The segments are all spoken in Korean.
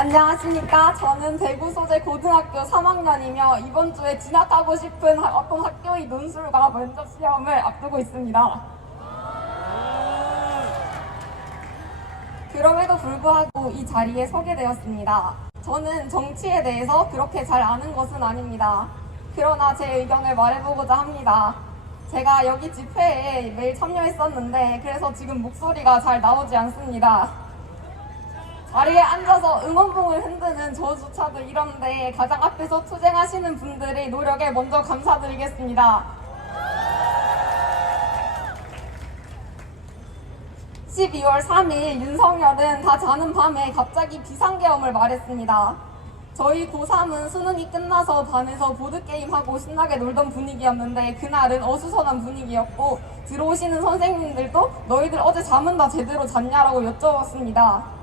안녕하십니까. 저는 대구 소재 고등학교 3학년이며 이번 주에 진학하고 싶은 어떤 학교의 논술과 면접 시험을 앞두고 있습니다. 그럼에도 불구하고 이 자리에 서게 되었습니다. 저는 정치에 대해서 그렇게 잘 아는 것은 아닙니다. 그러나 제 의견을 말해보고자 합니다. 제가 여기 집회에 매일 참여했었는데 그래서 지금 목소리가 잘 나오지 않습니다. 자리에 앉아서 응원봉을 흔드는 저조차도 이런데 가장 앞에서 투쟁하시는 분들의 노력에 먼저 감사드리겠습니다. 12월 3일 윤석열은 다 자는 밤에 갑자기 비상계엄을 말했습니다. 저희 고3은 수능이 끝나서 반에서 보드게임하고 신나게 놀던 분위기였는데 그날은 어수선한 분위기였고 들어오시는 선생님들도 너희들 어제 잠은 다 제대로 잤냐라고 여쭤봤습니다.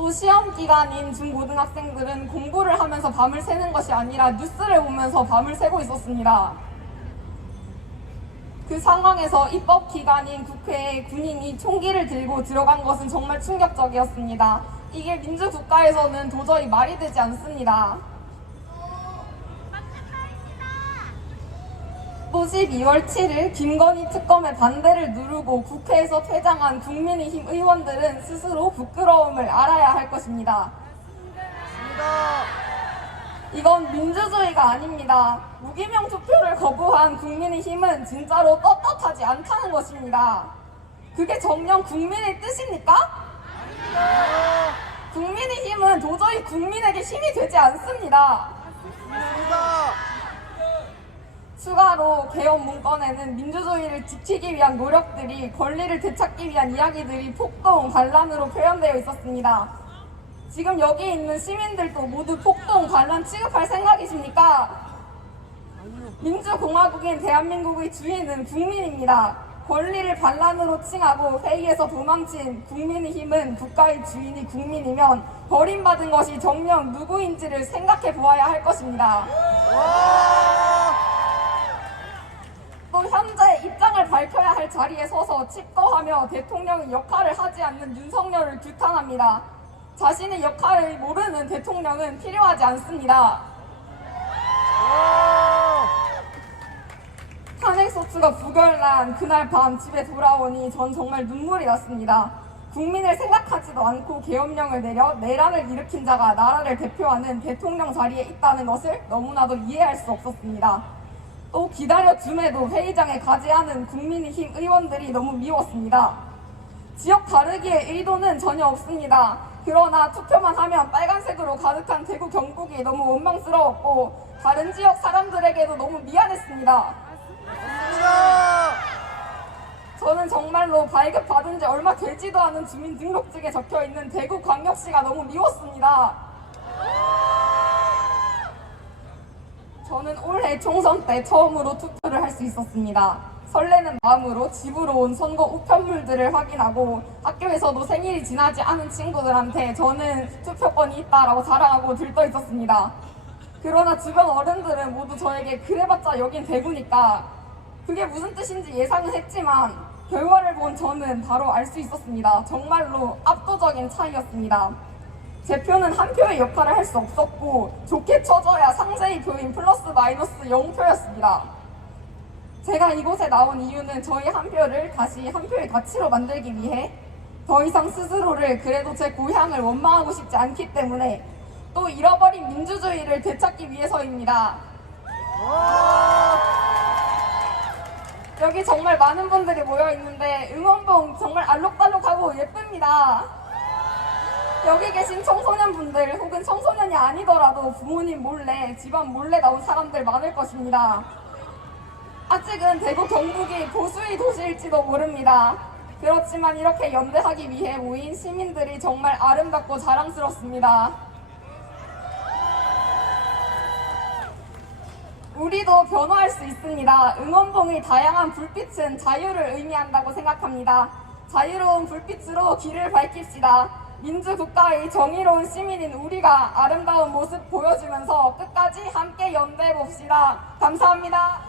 또 시험 기간인 중고등학생들은 공부를 하면서 밤을 새는 것이 아니라 뉴스를 보면서 밤을 새고 있었습니다. 그 상황에서 입법 기관인 국회에 군인이 총기를 들고 들어간 것은 정말 충격적이었습니다. 이게 민주국가에서는 도저히 말이 되지 않습니다. 또 12월 7일 김건희 특검의 반대를 누르고 국회에서 퇴장한 국민의힘 의원들은 스스로 부끄러움을 알아야 할 것입니다. 이건 민주주의가 아닙니다. 무기명 투표를 거부한 국민의힘은 진짜로 떳떳하지 않다는 것입니다. 그게 정녕 국민의 뜻입니까? 아닙니다. 국민의힘은 도저히 국민에게 힘이 되지 않습니다. 추가로 개헌 문건에는 민주주의를 지키기 위한 노력들이 권리를 되찾기 위한 이야기들이 폭동, 반란으로 표현되어 있었습니다. 지금 여기 있는 시민들도 모두 폭동, 반란 취급할 생각이십니까? 민주공화국인 대한민국의 주인은 국민입니다. 권리를 반란으로 칭하고 회의에서 도망친 국민의힘은 국가의 주인이 국민이면 버림받은 것이 정녕 누구인지를 생각해 보아야 할 것입니다. 또 현재 입장을 밝혀야 할 자리에 서서 칩거하며 대통령의 역할을 하지 않는 윤석열을 규탄합니다. 자신의 역할을 모르는 대통령은 필요하지 않습니다. 탄핵소추가 부결난 그날 밤 집에 돌아오니 전 정말 눈물이 났습니다. 국민을 생각하지도 않고 계엄령을 내려 내란을 일으킨 자가 나라를 대표하는 대통령 자리에 있다는 것을 너무나도 이해할 수 없었습니다. 또 기다려줌에도 회의장에 가지 않은 국민의힘 의원들이 너무 미웠습니다. 지역 다르기의 의도는 전혀 없습니다. 그러나 투표만 하면 빨간색으로 가득한 대구 경북이 너무 원망스러웠고 다른 지역 사람들에게도 너무 미안했습니다. 저는 정말로 발급받은 지 얼마 되지도 않은 주민등록증에 적혀있는 대구광역시가 너무 미웠습니다. 저는 올해 총선 때 처음으로 투표를 할 수 있었습니다. 설레는 마음으로 집으로 온 선거 우편물들을 확인하고 학교에서도 생일이 지나지 않은 친구들한테 저는 투표권이 있다라고 자랑하고 들떠 있었습니다. 그러나 주변 어른들은 모두 저에게 그래봤자 여긴 대구니까 그게 무슨 뜻인지 예상은 했지만 결과를 본 저는 바로 알 수 있었습니다. 정말로 압도적인 차이였습니다. 제 표는 한 표의 역할을 할 수 없었고 좋게 쳐줘야 상세히 표인 플러스 마이너스 0표였습니다. 제가 이곳에 나온 이유는 저희 한 표를 다시 한 표의 가치로 만들기 위해 더 이상 스스로를 그래도 제 고향을 원망하고 싶지 않기 때문에 또 잃어버린 민주주의를 되찾기 위해서입니다. 여기 정말 많은 분들이 모여있는데 응원봉 정말 알록달록하고 예쁩니다. 여기 계신 청소년분들 혹은 청소년이 아니더라도 부모님 몰래 집안 몰래 나온 사람들 많을 것입니다. 아직은 대구 경북이 보수의 도시일지도 모릅니다. 그렇지만 이렇게 연대하기 위해 모인 시민들이 정말 아름답고 자랑스럽습니다. 우리도 변화할 수 있습니다. 응원봉의 다양한 불빛은 자유를 의미한다고 생각합니다. 자유로운 불빛으로 길을 밝힙시다. 민주국가의 정의로운 시민인 우리가 아름다운 모습 보여주면서 끝까지 함께 연대해봅시다. 감사합니다.